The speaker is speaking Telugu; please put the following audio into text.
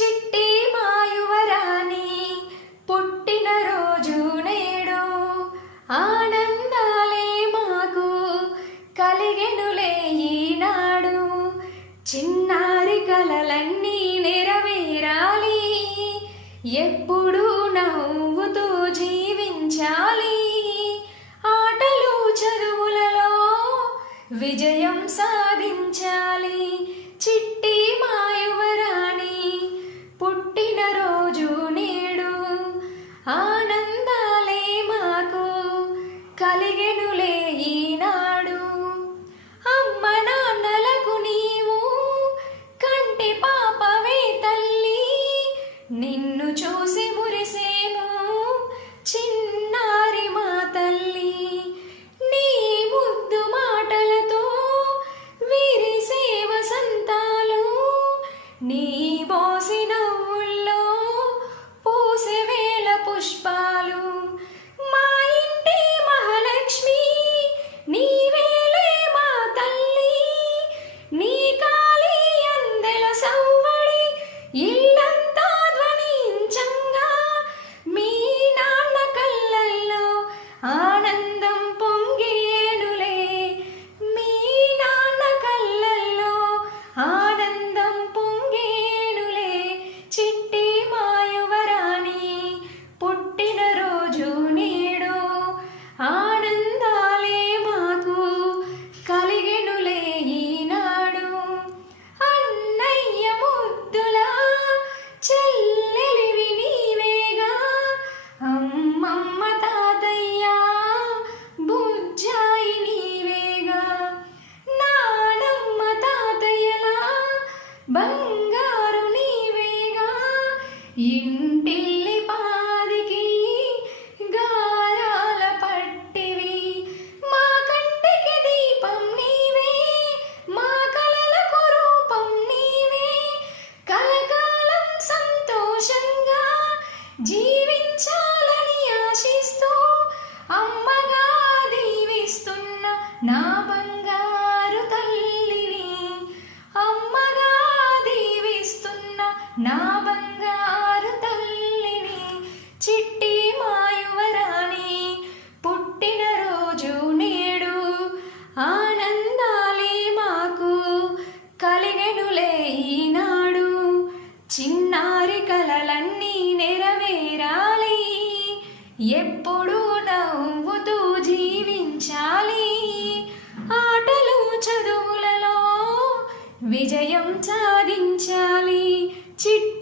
చిట్టి మాయువరాణి పుట్టినరోజు నేడు ఆనందాలే మాకు కలిగెనులే ఈనాడు. చిన్నారి కలలన్నీ నెరవేరాలి, ఎప్పుడు నవ్వుతూ జీవించాలి. ఆటలు చదువులలో విజయం సాధించాలి. చిట్టి మాయువరాణి పుట్టినరోజు నేడు ఆనందాలే మాకు కలిగెనులే ఈనాడు. అమ్మ నాన్నలకు నీవు కంటి పాపవే తల్లి, నిన్ను చూసి మురిసేము చిన్నారి మా తల్లి. నీ ముద్దు మాటలతో విరిసే వసంతాలు, నీ బోసి నవ్వుల్లో పూసే వేల పుష్పాలు. మా ఇంటి మహాలక్ష్మి నీవేలే మా తల్లి, నీ కాలి అందెల సవ్వడి ఇల్లంతా ధ్వనించంగా, మీ నాన్న కళ్ళల్లో ఆనందం పొంగేనులే, మీ నాన్న కళ్ళల్లో ఆనందం పొంగేనులే. చిట్టి మాయువరాణి పుట్టినరోజు నేడు ఆనందాలే మాకు కలిగెనులే ఈనాడు. అన్నయ్య ముద్దులా చెల్లెలివి నీవేగా, అమ్మమ్మ తాతయ్య బుజ్జాయి నీవేగా, నానమ్మ తాతయ్యలా బంగారు నీవేగా. ఇంటిల్లి పాదికి గారాల పట్టివి, మా కంటికి దీపం నీవే, మా కలలకు రూపం నీవే. కలకాలం సంతోషంగా జీవించాలని ఆశిస్తూ అమ్మగా దీవిస్తున్న నా బంగారు తల్లిని, అమ్మగా దీవిస్తున్న నా బంగారు తల్లిని. చిట్టి మాయువరాణి పుట్టినరోజు నేడు ఆనందాలే మాకు కలిగెనులే ఈనాడు. చిన్నారి కలలన్నీ నెరవేరాలి, ఎప్పుడు నవ్వుతూ జీవించాలి. ఆటలు చదువులలో విజయం సాధించాలి. చిట్టి